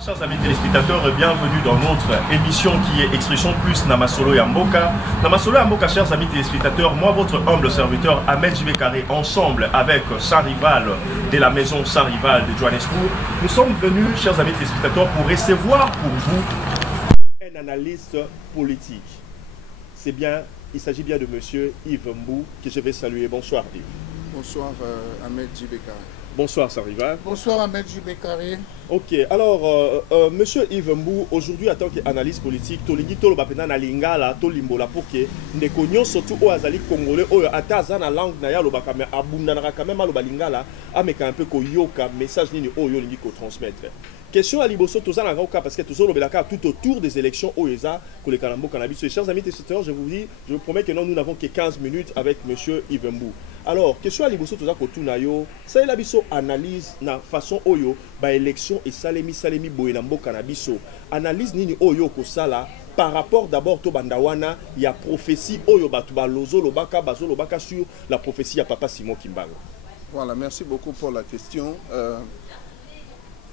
Bonsoir chers amis téléspectateurs et bienvenue dans notre émission qui est Expression Plus Namasolo et Mboka. Namasolo et Mboka, chers amis téléspectateurs, moi votre humble serviteur Ahmed J.B. Carré, ensemble avec Sans Rival de la maison Sans Rival de Johannesburg, nous sommes venus, chers amis téléspectateurs, pour recevoir pour vous un analyste politique. C'est bien, il s'agit bien de monsieur Yves Mbou que je vais saluer. Bonsoir Yves. Bonsoir Ahmed J.B. Carré. Bonsoir Sarival. Bonsoir Ahmed J.B. Carré. Ok, alors monsieur Yves Mbou, aujourd'hui en tant qu'analyste politique, tolingi tolo bapena na lingala to limbola poke ndeko nyonso tu o azali congolais oyo ata aza na langue na ya lobaka me abundanaka quand même aloba lingala ameka un peu koyoka message nini oyo lingi ko transmettre. Question à Liboso, tout ça n'a pas parce que tout ça tout autour des élections OESA, que les Kalambo cannabis. Chers amis téléspectateurs, je vous promets que non, nous n'avons que 15 minutes avec monsieur Yves Mbou. Alors, question à Liboso, tout ça que nayo, ça est la biso analyse na façon oyo ba élection et salemi boenambo cannabis. Analyse nini oyo ko sala par rapport d'abord to bandawana, il y a prophétie oyo batuba lozo lobaka bazo lobaka sur la prophétie à Papa Simon Kimbango. Voilà, merci beaucoup pour la question.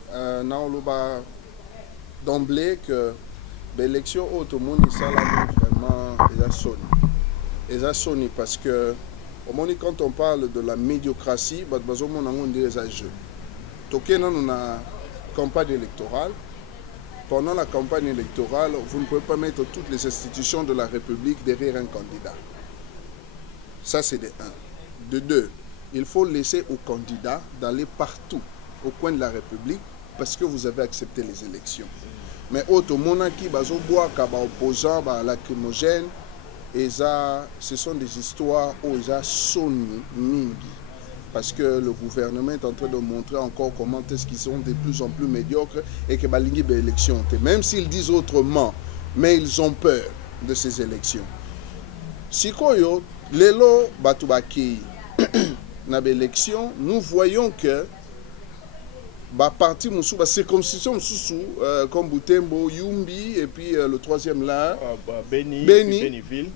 Naoloba d'emblée que l'élection au monde ça là vraiment déjà sonné parce que au moins quand on parle de la médiocratie on a des jeux. Toké nous na campagne électorale. Pendant la campagne électorale, vous ne pouvez pas mettre toutes les institutions de la République derrière un candidat. Ça c'est de 1. De 2, il faut laisser au candidat d'aller partout au coin de la République parce que vous avez accepté les élections. Mais autre monarchie, opposants, lacrymogènes, ce sont des histoires où ils sont mingi. Parce que le gouvernement est en train de montrer encore comment est-ce qu'ils sont de plus en plus médiocres et que balingi élections. Même s'ils disent autrement, mais ils ont peur de ces élections. Si koyo lelo batubaki na élection, nous voyons que parti Moussou, circonscription Moussou, comme Boutembo, Yumbi, et puis le troisième là, Béniville,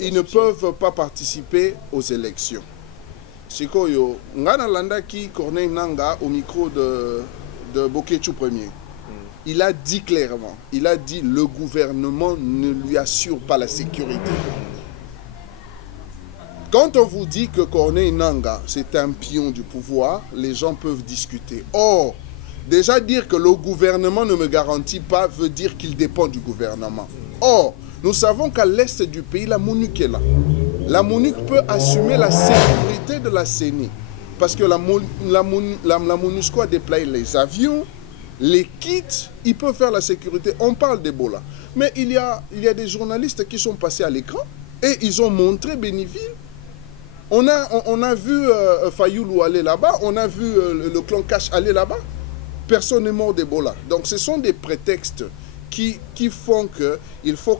ils ne peuvent pas participer aux élections. C'est quoi, Ngana Landa qui Corneille Nanga au micro de Bokechu Premier. Il a dit clairement, il a dit le gouvernement ne lui assure pas la sécurité. Quand on vous dit que Corneille Nanga, c'est un pion du pouvoir, les gens peuvent discuter. Or, déjà dire que le gouvernement ne me garantit pas veut dire qu'il dépend du gouvernement. Or, nous savons qu'à l'est du pays, la MONUC est là. La MONUC peut assumer la sécurité de la CENI. Parce que la MONUSCO a déployé les avions, les kits, ils peuvent faire la sécurité. On parle d'Ebola. Mais il y a des journalistes qui sont passés à l'écran et ils ont montré Béniville. On a vu Fayoulou aller là-bas, on a vu le clan Cash aller là-bas. Personne n'est mort d'Ebola. Donc ce sont des prétextes qui font qu'il faut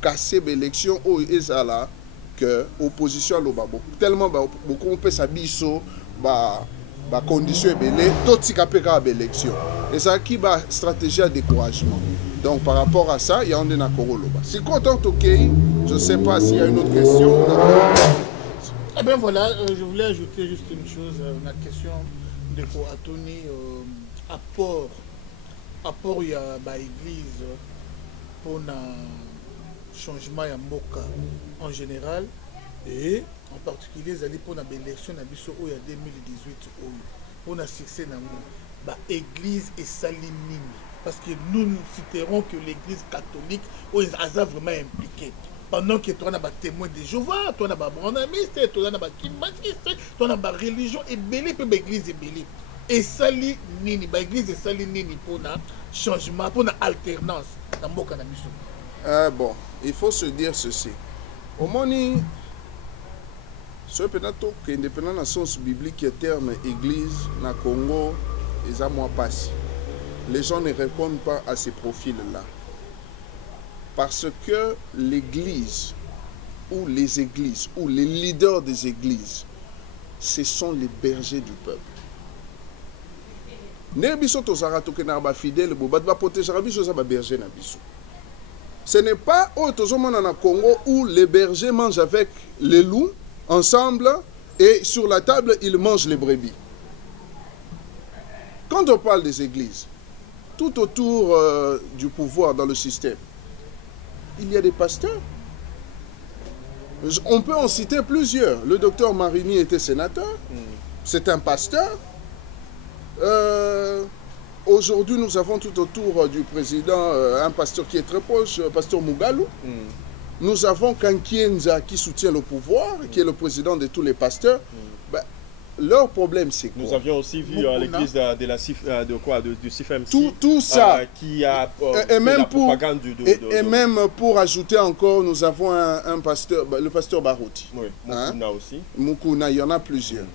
casser l'élection au Ezala que l'opposition à l'Obabo. Tellement beaucoup on peut s'abisso, condition belé, tout ce qui a l'élection. Et ça qui va stratégie de découragement. Donc par rapport à ça, il y a un Koroloba. Si content ok, je ne sais pas s'il y a une autre question. Eh bien voilà, je voulais ajouter juste une chose, la question de Koatoni, apport il y a l'église pour le changement de Mboka en général et en particulier pour l'élection de 2018 pour le succès de l'église et Salimini. Parce que nous citerons que l'église catholique est vraiment impliquée. Pendant que tu as des témoins de Jéhovah, tu as des brandamistes, tu as des kimbatistes, tu as des religions, et l'église est belle. Et sali nini, l'église est sali nini pour le changement, pour l'alternance dans le Mboka. Bon, il faut se dire ceci. Au moment ce peut-être que indépendant de la science biblique, le terme église, na Congo, les mois passent. Les gens ne répondent pas à ces profils-là. Parce que l'église, ou les églises, ou les leaders des églises, ce sont les bergers du peuple. Ce n'est pas au Congo où les bergers mangent avec les loups ensemble et sur la table ils mangent les brebis. Quand on parle des églises, tout autour du pouvoir dans le système, il y a des pasteurs. On peut en citer plusieurs. Le docteur Marini était sénateur. C'est un pasteur. Aujourd'hui, nous avons tout autour du président un pasteur qui est très proche, pasteur Mugalu. Nous avons Kankienza qui soutient le pouvoir, qui est le président de tous les pasteurs. Ben, leur problème, c'est quoi? Nous avions aussi vu à l'église du CIFMC tout ça. Qui a et même la pour, propagande et même pour ajouter encore, nous avons un pasteur, le pasteur Barouti. Oui, Mukuna aussi. Mukuna, il y en a plusieurs.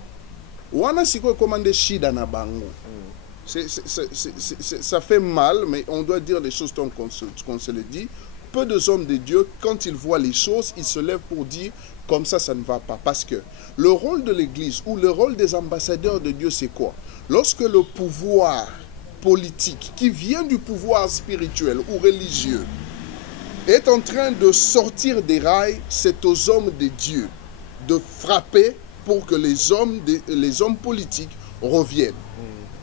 Wana Siko commandé Shida na Bango. Ça fait mal, mais on doit dire les choses tant qu'on se le dit. Peu de hommes de Dieu, quand ils voient les choses, ils se lèvent pour dire comme ça ne va pas. Parce que le rôle de l'Église ou le rôle des ambassadeurs de Dieu, c'est quoi? Lorsque le pouvoir politique, qui vient du pouvoir spirituel ou religieux, est en train de sortir des rails, c'est aux hommes de Dieu de frapper pour que les hommes politiques reviennent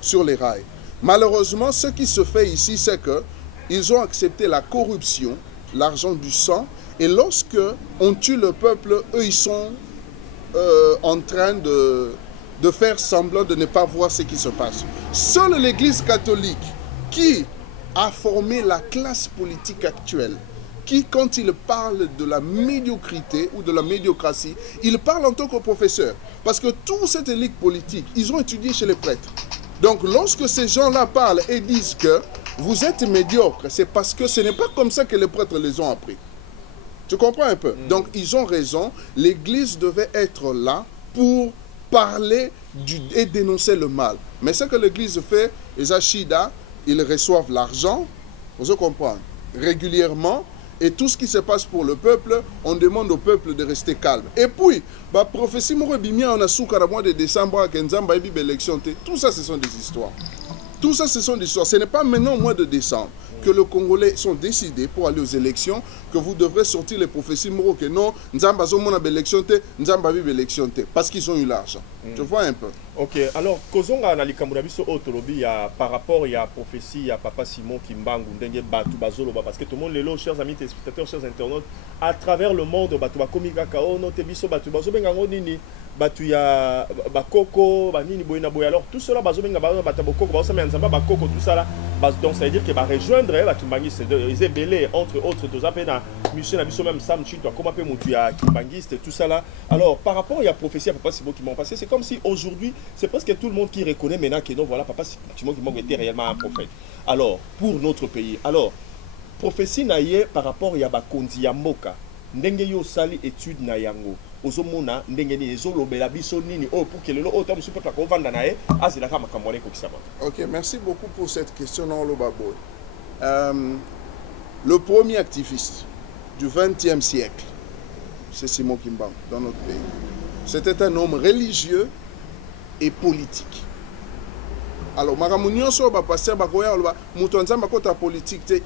sur les rails. Malheureusement, ce qui se fait ici, c'est qu'ils ont accepté la corruption, l'argent du sang, et lorsque on tue le peuple, eux, ils sont en train de faire semblant de ne pas voir ce qui se passe. Seule l'Église catholique, qui a formé la classe politique actuelle, qui, quand il parle de la médiocrité ou de la médiocratie, il parle en tant que professeur. Parce que toute cette élite politique, ils ont étudié chez les prêtres. Donc, lorsque ces gens-là parlent et disent que vous êtes médiocre, c'est parce que ce n'est pas comme ça que les prêtres les ont appris. Tu comprends un peu? Donc, ils ont raison. L'Église devait être là pour parler et dénoncer le mal. Mais ce que l'Église fait, les Achida, ils reçoivent l'argent, vous comprenez, régulièrement. Et tout ce qui se passe pour le peuple, on demande au peuple de rester calme. Et puis, la prophétie, on a sous le mois de décembre, tout ça, ce sont des histoires. Tout ça, ce sont des histoires. Ce n'est pas maintenant au mois de décembre que les Congolais sont décidés pour aller aux élections, que vous devrez sortir les prophéties moraux que non, parce qu'ils ont eu l'argent. Tu vois un peu. Ok, alors, Kozonga na likamurabiso otolobi par rapport à la prophétie à Papa Simon Kimbangu, ndenge batu bazoloba, parce que tout le monde, les lots, chers amis téléspectateurs, chers internautes, à travers le monde, batu bakomika kaono, tebiso batu bazobengango nini, batu ya bakoko, banini boyina boy. Alors tout cela bazobenga batu bakoko, basomé nzamba bakoko, tout ça là, donc ça veut dire que va rejoindre la Kimbangiste, ils belé entre autres, tous appels na monsieur na biso même Sam Chito, comment peut monter ya Kimbangiste, tout ça là. Alors par rapport à la prophétie à Papa Simon qui m'ont passé, c'est comme si aujourd'hui c'est presque tout le monde qui reconnaît maintenant que non, voilà, Papa Simon qui était réellement un prophète. Alors, pour notre pays, alors, prophétie naïe par rapport à Bakondi Yamoka, ndenge yo sali étude na yango, ozomona ndenge ni ezolobela biso nini pour que le autant monsieur peuple ko vanda nae azilaka makamwale ko kisama. OK, merci beaucoup pour cette question non lo babo. Le premier activiste du XXe siècle, c'est Simon Kimbangu dans notre pays. C'était un homme religieux et politique. Alors,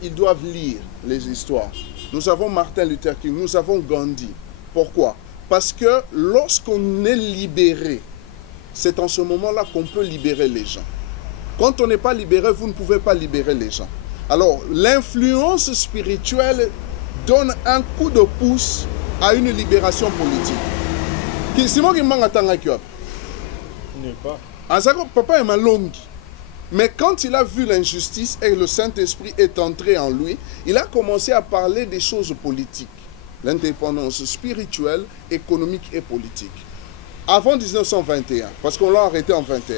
ils doivent lire les histoires. Nous avons Martin Luther King, nous avons Gandhi. Pourquoi? Parce que lorsqu'on est libéré, c'est en ce moment-là qu'on peut libérer les gens. Quand on n'est pas libéré, vous ne pouvez pas libérer les gens. Alors, l'influence spirituelle donne un coup de pouce à une libération politique. Simon Kimbangu attend qui pas. Papa est malongi. Mais quand il a vu l'injustice et le Saint-Esprit est entré en lui, il a commencé à parler des choses politiques. L'indépendance spirituelle, économique et politique. Avant 1921, parce qu'on l'a arrêté en 21.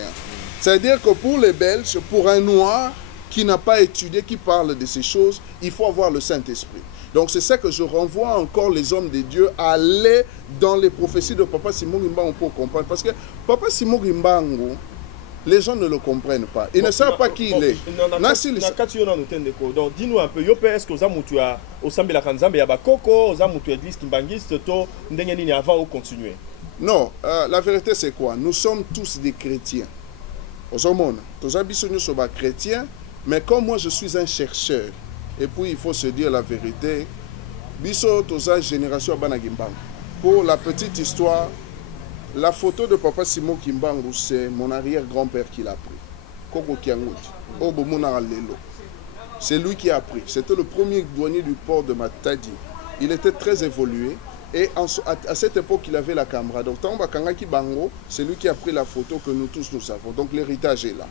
C'est-à-dire que pour les Belges, pour un Noir qui n'a pas étudié, qui parle de ces choses, il faut avoir le Saint-Esprit. Donc c'est ça que je renvoie encore les hommes de Dieu à aller dans les prophéties de Papa Simon Kimbangu pour comprendre. Parce que Papa Simon Kimbangu, les gens ne le comprennent pas. Ils ne savent pas qui il est. Donc dis-nous un peu, est-ce que vous avez au Sambi la Kanzambe, il y a Bakoko, vous avez l'église Kimbangiste, avant ou continuer? Non, la vérité c'est quoi? Nous sommes tous des chrétiens. Aux hommes, tous les sommes chrétiens, mais comme moi je suis un chercheur, et puis il faut se dire la vérité, biso toza génération bana Kimbangu. Pour la petite histoire, la photo de Papa Simon Kimbangu, c'est mon arrière-grand-père qui l'a pris. Koko Kiangout, Obomona Lelo. C'est lui qui a pris. C'était le premier douanier du port de Matadi. Il était très évolué. Et à cette époque, il avait la caméra. Donc, Kangaki Bango, c'est lui qui a pris la photo que nous tous nous savons. Donc, l'héritage est là.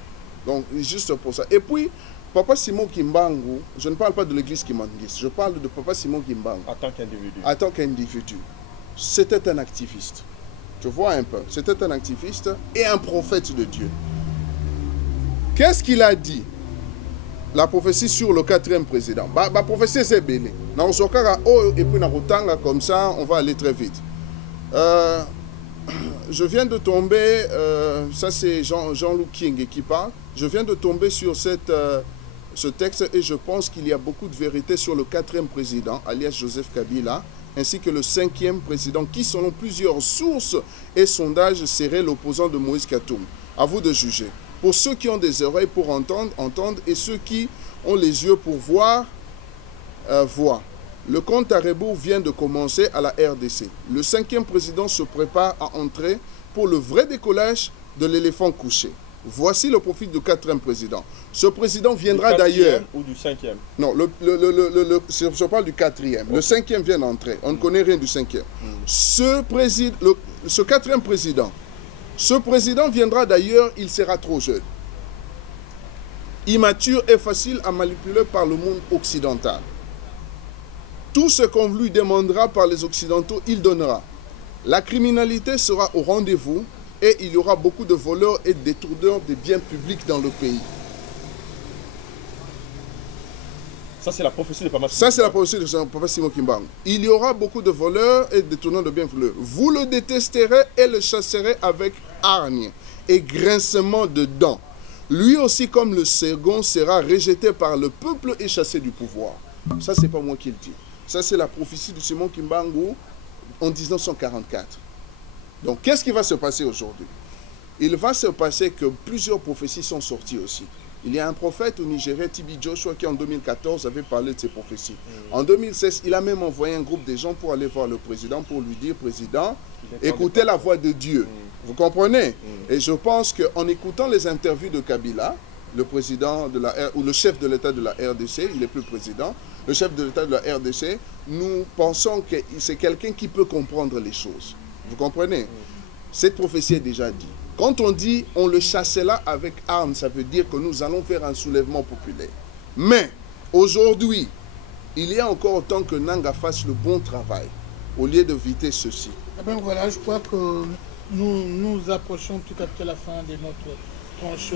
Donc, juste pour ça. Et puis, Papa Simon Kimbangu, je ne parle pas de l'église Kimbanguiste, je parle de Papa Simon Kimbangu. En tant qu'individu. En tant qu'individu. C'était un activiste. Tu vois un peu. C'était un activiste et un prophète de Dieu. Qu'est-ce qu'il a dit? La prophétie sur le 4e président. La prophétie c'est belé. Et puis comme ça, on va aller très vite. Je viens de tomber, ça c'est Jean-Luc King qui parle. Je viens de tomber sur ce texte et je pense qu'il y a beaucoup de vérité sur le 4e président, alias Joseph Kabila, ainsi que le 5e président, qui selon plusieurs sources et sondages serait l'opposant de Moïse Katoum. À vous de juger. Pour ceux qui ont des oreilles pour entendre, et ceux qui ont les yeux pour voir, voient. Le compte à rebours vient de commencer à la RDC. Le 5e président se prépare à entrer pour le vrai décollage de l'éléphant couché. Voici le profil du 4e président. Ce président viendra d'ailleurs... Ou du 5e? Non, je parle du 4e. Okay. Le 5e vient d'entrer. On ne connaît rien du 5e. Ce 4e président, ce président viendra d'ailleurs, il sera trop jeune. Immature et facile à manipuler par le monde occidental. Tout ce qu'on lui demandera par les Occidentaux, il donnera. La criminalité sera au rendez-vous et il y aura beaucoup de voleurs et détourneurs des biens publics dans le pays. Ça, c'est la prophétie de Papa Simon. Ça, c'est la prophétie de Papa Simon Kimbangu. Il y aura beaucoup de voleurs et détourneurs de biens publics. Vous le détesterez et le chasserez avec hargne et grincement de dents. Lui aussi, comme le second, sera rejeté par le peuple et chassé du pouvoir. Ça, c'est pas moi qui le dis. Ça, c'est la prophétie de Simon Kimbangu en 1944. Donc, qu'est-ce qui va se passer aujourd'hui? Il va se passer que plusieurs prophéties sont sorties aussi. Il y a un prophète au Nigeria, Tibi Joshua, qui en 2014 avait parlé de ces prophéties. En 2016, il a même envoyé un groupe de gens pour aller voir le président, pour lui dire, président, écoutez la voix de Dieu. Vous comprenez? Et je pense qu'en écoutant les interviews de Kabila, le président de ou le chef de l'État de la RDC, il n'est plus président, le chef de l'État de la RDC, nous pensons que c'est quelqu'un qui peut comprendre les choses. Vous comprenez? Cette prophétie est déjà dit. Quand on dit on le chassera avec armes, ça veut dire que nous allons faire un soulèvement populaire. Mais aujourd'hui, il y a encore temps que Nanga fasse le bon travail au lieu d'éviter ceci. Eh bien voilà, je crois que nous approchons petit à petit à la fin de notre tranche.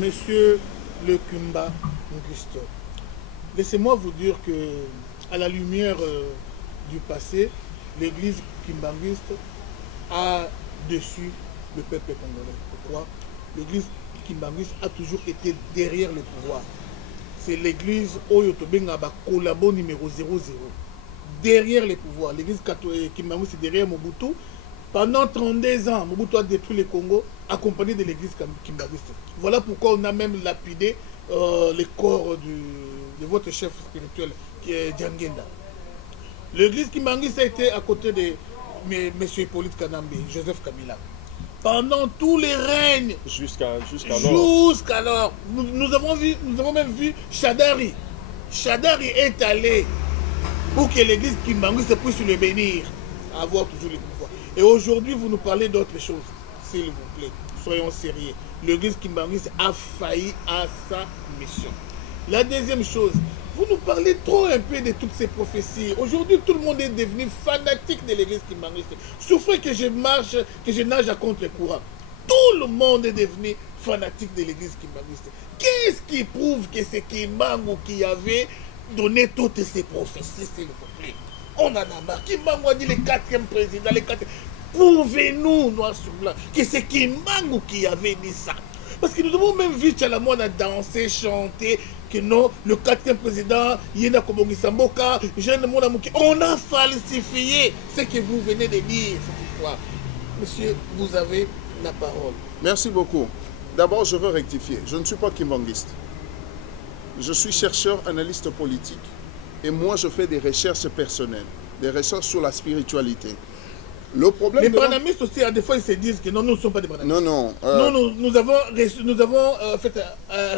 Monsieur le Kumba Auguste, laissez-moi vous dire que à la lumière du passé, l'église kimbanguiste a déçu le peuple congolais. Pourquoi? L'église kimbanguiste a toujours été derrière le pouvoir. C'est l'église Oyotobenga Kolabo numéro 00. Derrière les pouvoirs. L'église kimbanguiste est derrière Mobutu. Pendant 32 ans, Mobutu a détruit le Congo, accompagné de l'église kimbanguiste. Voilà pourquoi on a même lapidé les corps de votre chef spirituel, qui est Djangenda. L'église kimbanguiste a été à côté de M. Hippolyte Kanambe, Joseph Kabila. Pendant tous les règnes, jusqu'alors, nous avons même vu Chadari. Chadari est allé pour que l'église kimbanguiste puisse le bénir, avoir toujours le pouvoir. Et aujourd'hui, vous nous parlez d'autre chose, s'il vous plaît. Soyons sérieux. L'église kimbanguiste a failli à sa mission. La deuxième chose, vous nous parlez trop un peu de toutes ces prophéties. Aujourd'hui, tout le monde est devenu fanatique de l'église kimbanguiste. Souffrez que je marche, que je nage à contre-courant. Tout le monde est devenu fanatique de l'église kimbanguiste. Qu'est-ce qui prouve que c'est Kimbangu qui avait donné toutes ces prophéties, s'il vous plaît? On en a marre. Kimbangu a dit le 4e président, prouvez-nous, noir sur blanc, que c'est Kimbangu qui avait dit ça. Parce que nous avons même vu Tchalamouane danser, chanter, que non, le 4e président, Yena Kobongi Samboka, Jeanne Monamouki, on a falsifié ce que vous venez de dire, cette histoire. Monsieur, vous avez la parole. Merci beaucoup. D'abord, je veux rectifier. Je ne suis pas kimbanguiste. Je suis chercheur, analyste politique. Et moi, je fais des recherches personnelles, des recherches sur la spiritualité. Le problème les branamistes aussi, des fois, ils se disent que non, nous ne sommes pas des branamistes. Non. Nous avons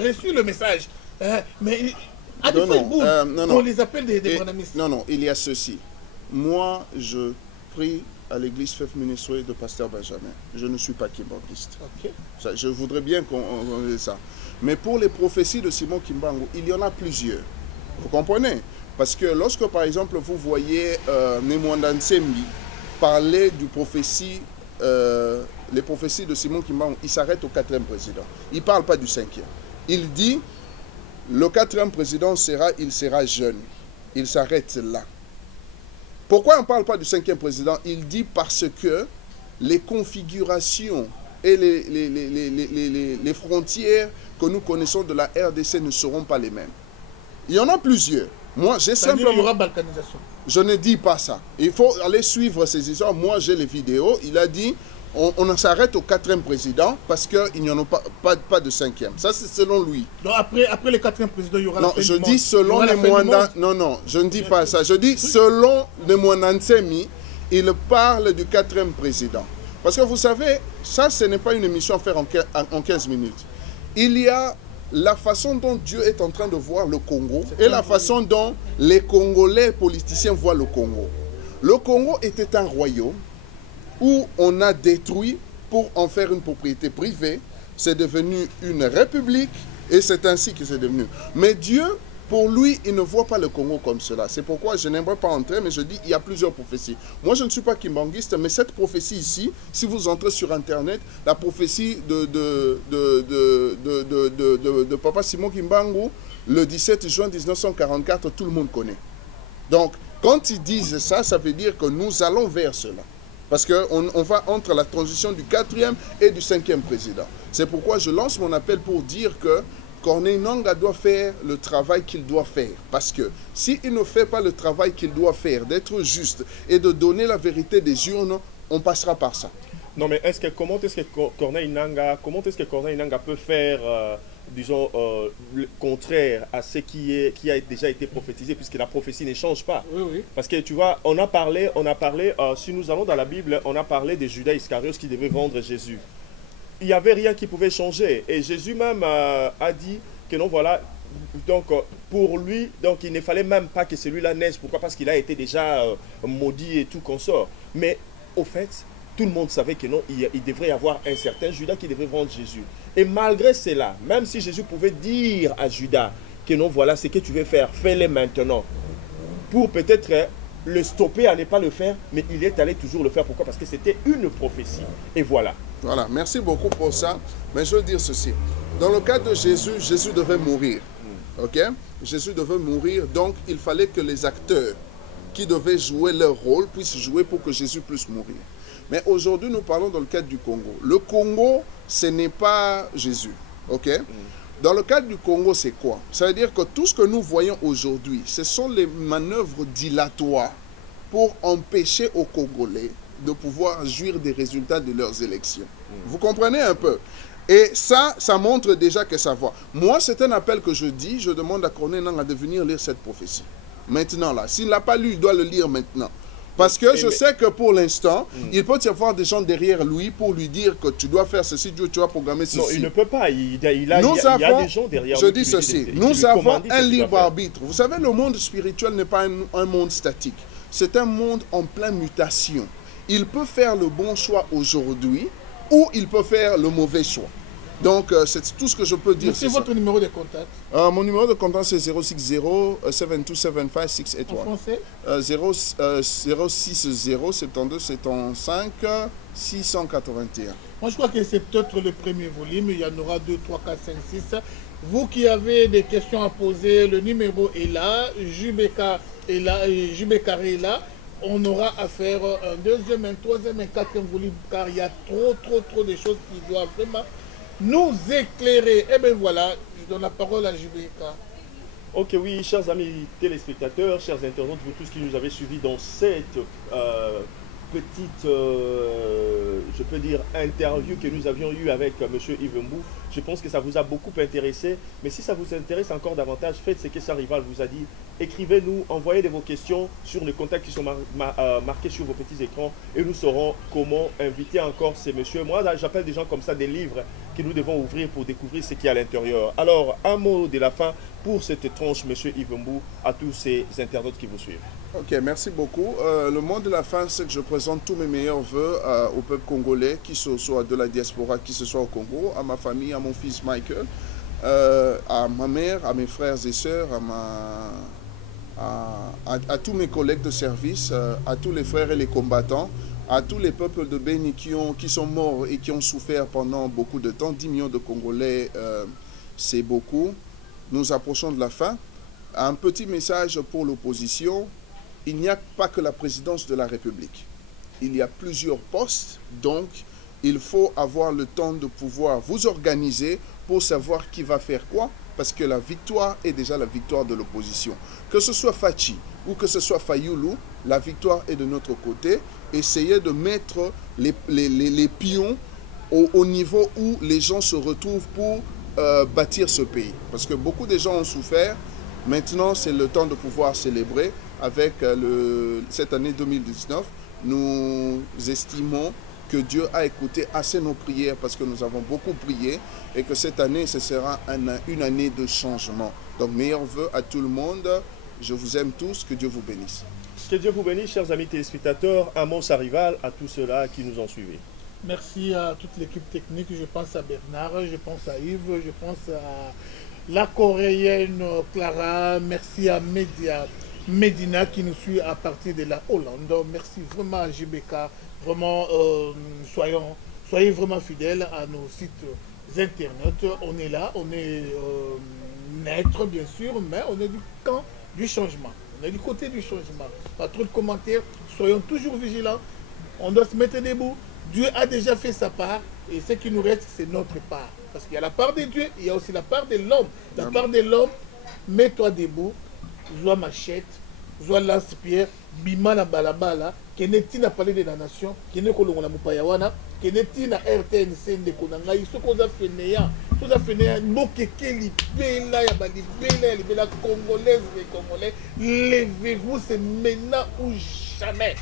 reçu le message. Mais Ah, des Non, Facebook. non, non. On les appelle des branamistes. Non, non, il y a ceci. Moi, je prie à l'église Fef Ministre de Pasteur Benjamin. Je ne suis pas kimbangiste. Ok. Ça, je voudrais bien qu'on dise ça. Mais pour les prophéties de Simon Kimbangu, il y en a plusieurs. Vous comprenez? Parce que lorsque, par exemple, vous voyez Nemwanda Nsembi parler du prophétie, les prophéties de Simon Kimbangu, il s'arrête au 4e président. Il ne parle pas du 5e. Il dit, le 4e président il sera jeune. Il s'arrête là. Pourquoi on ne parle pas du 5e président? Il dit parce que les configurations et les frontières que nous connaissons de la RDC ne seront pas les mêmes. Il y en a plusieurs. Moi, j'ai simplement... Il y aura balkanisation. Je ne dis pas ça. Il faut aller suivre ces histoires. Moi, j'ai les vidéos. Il a dit, on s'arrête au 4e président parce qu'il n'y en a pas de 5e. Ça, c'est selon lui. Donc après le 4e président, il y aura non, la fin je du dis monde. selon les Mwanda... Non, non, je ne dis pas ça. Je dis selon les Mwanda Nsemi, il parle du 4e président. Parce que vous savez, ça, ce n'est pas une émission à faire en 15 minutes. Il y a la façon dont Dieu est en train de voir le Congo et la façon dont les Congolais politiciens voient le Congo. Le Congo était un royaume où on a détruit pour en faire une propriété privée. C'est devenu une république et c'est ainsi que c'est devenu. Mais Dieu, pour lui, il ne voit pas le Congo comme cela. C'est pourquoi je n'aimerais pas entrer, mais je dis il y a plusieurs prophéties. Moi, je ne suis pas kimbangiste, mais cette prophétie ici, si vous entrez sur Internet, la prophétie de Papa Simon Kimbangu, le 17 juin 1944, tout le monde connaît. Donc, quand ils disent ça, ça veut dire que nous allons vers cela. Parce qu'on va entre la transition du 4e et du 5e président. C'est pourquoi je lance mon appel pour dire que Corneille Nangaa doit faire le travail qu'il doit faire. Parce que s'il ne fait pas le travail qu'il doit faire, d'être juste et de donner la vérité des urnes, on passera par ça. Non, mais comment est-ce que Corneille Nangaa peut faire, disons, le contraire à ce qui a déjà été prophétisé, puisque la prophétie ne change pas. Oui, oui. Parce que tu vois, on a parlé, si nous allons dans la Bible, on a parlé de Judas Iscariot qui devait vendre Jésus. Il n'y avait rien qui pouvait changer. Et Jésus même a dit que non, voilà, donc pour lui, donc il ne fallait même pas que celui-là naisse. Pourquoi? Parce qu'il a été déjà maudit et tout consort. Mais au fait, tout le monde savait que non, il devrait y avoir un certain Judas qui devrait vendre Jésus. Et malgré cela, même si Jésus pouvait dire à Judas que non, voilà ce que tu veux faire, fais-le maintenant. Pour peut-être le stopper à ne pas le faire, mais il est allé toujours le faire. Pourquoi? Parce que c'était une prophétie. Et voilà. Voilà, merci beaucoup pour ça. Mais je veux dire ceci. Dans le cas de Jésus, Jésus devait mourir. Ok? Jésus devait mourir, donc il fallait que les acteurs qui devaient jouer leur rôle puissent jouer pour que Jésus puisse mourir. Mais aujourd'hui, nous parlons dans le cadre du Congo. Le Congo, ce n'est pas Jésus. Ok? Dans le cadre du Congo, c'est quoi? Ça veut dire que tout ce que nous voyons aujourd'hui, ce sont les manœuvres dilatoires pour empêcher aux Congolais de pouvoir jouir des résultats de leurs élections. Vous comprenez un peu? Et ça montre déjà que ça va. Moi, c'est un appel que je dis, je demande à Corneille Nangaa de venir lire cette prophétie. Maintenant, là. S'il ne l'a pas lu, il doit le lire maintenant. Parce que je sais que pour l'instant, il peut y avoir des gens derrière lui pour lui dire que tu dois faire ceci, tu dois programmer ceci. Non, il ne peut pas. Il y a des gens derrière lui. Je dis ceci, nous avons un libre arbitre. Vous savez, le monde spirituel n'est pas un monde statique. C'est un monde en pleine mutation. Il peut faire le bon choix aujourd'hui ou il peut faire le mauvais choix. Donc, c'est tout ce que je peux dire. C'est votre numéro de contact? Mon numéro de contact, c'est 060-7275-681. En français? 060-7275-681. Moi, je crois que c'est peut-être le premier volume. Il y en aura 2, 3, 4, 5, 6. Vous qui avez des questions à poser, le numéro est là. Jubeka est là. Jubekari est là. On aura à faire un deuxième, un troisième, un quatrième volume, car il y a trop de choses qui doivent vraiment nous éclairer. Et bien voilà, je donne la parole à Jubeka. Ok, oui, chers amis téléspectateurs, chers internautes, vous tous qui nous avez suivis dans cette petite, je peux dire, interview que nous avions eue avec M. Yves Mbou. Je pense que ça vous a beaucoup intéressé. Mais si ça vous intéresse encore davantage, faites ce que sa rival vous a dit. Écrivez-nous, envoyez vos questions sur les contacts qui sont marqués sur vos petits écrans et nous saurons comment inviter encore ces messieurs. Moi, j'appelle des gens comme ça des livres. que nous devons ouvrir pour découvrir ce qu'il y a à l'intérieur. Alors, un mot de la fin pour cette tranche, M. Yves Mbou, à tous ces internautes qui vous suivent. Ok, merci beaucoup. Le mot de la fin, c'est que je présente tous mes meilleurs voeux au peuple congolais, qui ce soit de la diaspora, qui ce soit au Congo, à ma famille, à mon fils Michael, à ma mère, à mes frères et sœurs, à tous mes collègues de service, à tous les frères et les combattants, à tous les peuples de Béni qui sont morts et qui ont souffert pendant beaucoup de temps. 10 millions de Congolais, c'est beaucoup. Nous approchons de la fin. Un petit message pour l'opposition. Il n'y a pas que la présidence de la République. Il y a plusieurs postes, donc il faut avoir le temps de pouvoir vous organiser pour savoir qui va faire quoi, parce que la victoire est déjà la victoire de l'opposition. Que ce soit Fachi ou que ce soit Fayoulou, la victoire est de notre côté. Essayez de mettre les pions au niveau où les gens se retrouvent pour bâtir ce pays. Parce que beaucoup de gens ont souffert. Maintenant, c'est le temps de pouvoir célébrer. Avec cette année 2019, nous estimons que Dieu a écouté assez nos prières parce que nous avons beaucoup prié et que cette année, ce sera une année de changement. Donc, meilleurs vœux à tout le monde. Je vous aime tous. Que Dieu vous bénisse. Que Dieu vous bénisse, chers amis téléspectateurs. Un mot rival à tous ceux-là qui nous ont suivis. Merci à toute l'équipe technique. Je pense à Bernard, je pense à Yves, je pense à la Coréenne Clara. Merci à Medina qui nous suit à partir de la Hollande. Merci vraiment à JBK. Vraiment, soyez vraiment fidèles à nos sites internet. On est là, on est neutre bien sûr, mais on est du camp du changement. On est du côté du changement. Pas trop de commentaires. Soyons toujours vigilants. On doit se mettre debout. Dieu a déjà fait sa part et ce qui nous reste, c'est notre part. Parce qu'il y a la part de Dieu, il y a aussi la part de l'homme. La part de l'homme, mets-toi debout, zoa machette, zoa lance-pierre, bima na balabala, keneti na parler de la nation, keneti kolongola mupayawana, keneti na RTNC ndeko na ngai, soko za fainéant, soza fainéant, mokeke libela ya balibela ya libela congolaise et congolais, levez-vous, c'est maintenant ou jamais.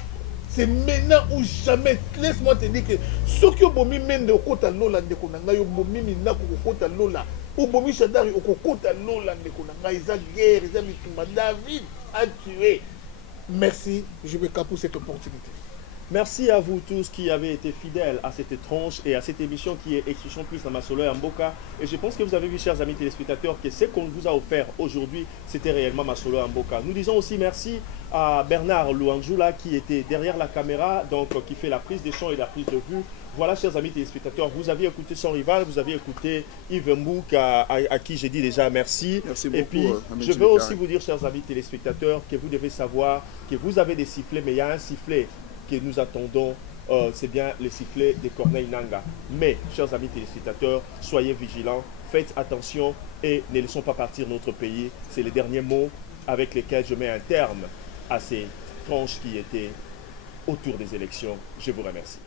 C'est maintenant ou jamais. Laisse-moi te dire que ceux qui ont bomi mende au kota lola ndeko na ngai, bomi minako au kota lola, ou bomi chadari au kota lola ndeko na ngai, isa guerre, isa mituma. David a tué. Merci, je me cape pour cette opportunité. Merci à vous tous qui avez été fidèles à cette tranche et à cette émission qui est Expression Plus dans Masolo et Mboka. Et je pense que vous avez vu, chers amis téléspectateurs, que ce qu'on vous a offert aujourd'hui, c'était réellement Masolo et Mboka. Nous disons aussi merci à Bernard Louanjoula qui était derrière la caméra, donc qui fait la prise de son et la prise de vue. Voilà, chers amis téléspectateurs, vous avez écouté son rival, vous avez écouté Yves Mbou à qui j'ai dit déjà merci. Merci beaucoup. Et puis, je veux aussi vous dire, chers amis téléspectateurs, que vous devez savoir que vous avez des sifflets, mais il y a un sifflet que nous attendons, c'est bien le sifflet de Corneille Nangaa. Mais, chers amis téléspectateurs, soyez vigilants, faites attention et ne laissons pas partir notre pays. C'est les derniers mots avec lesquels je mets un terme à ces tranches qui étaient autour des élections. Je vous remercie.